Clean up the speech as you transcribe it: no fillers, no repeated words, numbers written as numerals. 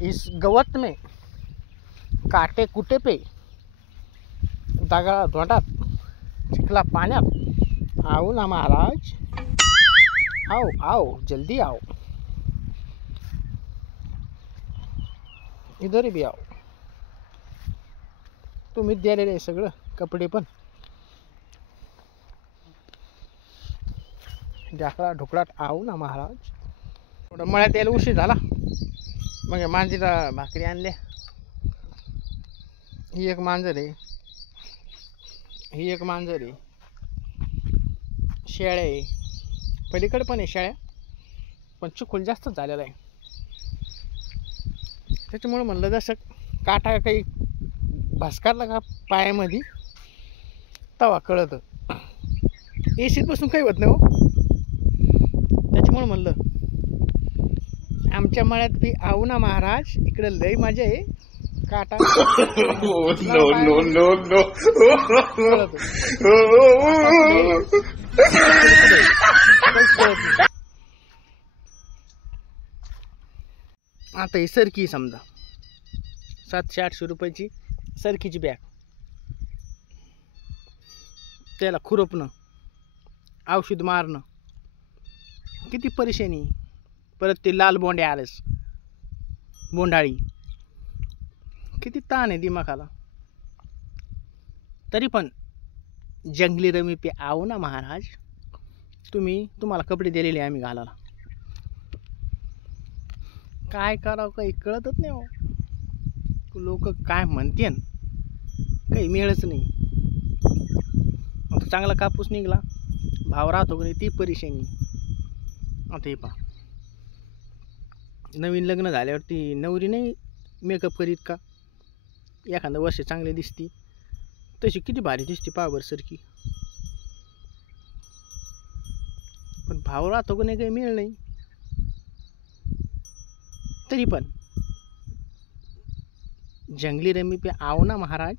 इस गवत में काटे कुटे पे दगड़ा धोंडात चिखला पाण्यात आओ ना महाराज, आओ आओ जल्दी आओ, इधर भी आओ. तुम्हीच द्यालेलं आहे सगळं, कपडे पण. ढाकळा ढुकळाट आओ ना महाराज. थोडं मळ्यात यायला उशीर झाला, मग मांजरीला भाकरी आणल्या. ही एक मांजर आहे, ही एक मांजर आहे, शेळ्या आहे, पलीकडे पण आहे शेळ्या, पण चिखल जास्त झालेला आहे. त्याच्यामुळे म्हणलं जसं काटा काही भास्करला का पायामध्ये तवा कळतं. एसीत बसून काही होत नाही हो. त्याच्यामुळे म्हणलं आमच्या मळ्यात बी आऊ ना महाराज, इकडे लई मजा आहे. काटा आता ही सरकी समजा 700-800 रुपयाची सरकीची बॅग, त्याला खुरपणं, औषध मारणं, किती परेशानी. परत ते लाल बोंडे आलेस, बोंडाळी, किती ताण आहे दिमाखाला. तरी पण जंगली रमी पे आओ ना महाराज, तुम्हाला कपडे दिलेले आम्ही घालायला. काय करावं काही कळतच नाही हो. लोक काय म्हणते, काही मिळच नाही. आता चांगला कापूस निघला, भाव राहतो की नाही ती परेशानी. आता हे पहा, नवीन लग्न झाल्यावरती नवरी नाही मेकअप करीत का, एखादं वर्ष चांगली दिसती, तशी किती भारी दिसते पहा बरं सरकी. पण भाव राहतो की नाही काही मिळ नाही. तरी पण जंगली रमी पे आओ ना महाराज,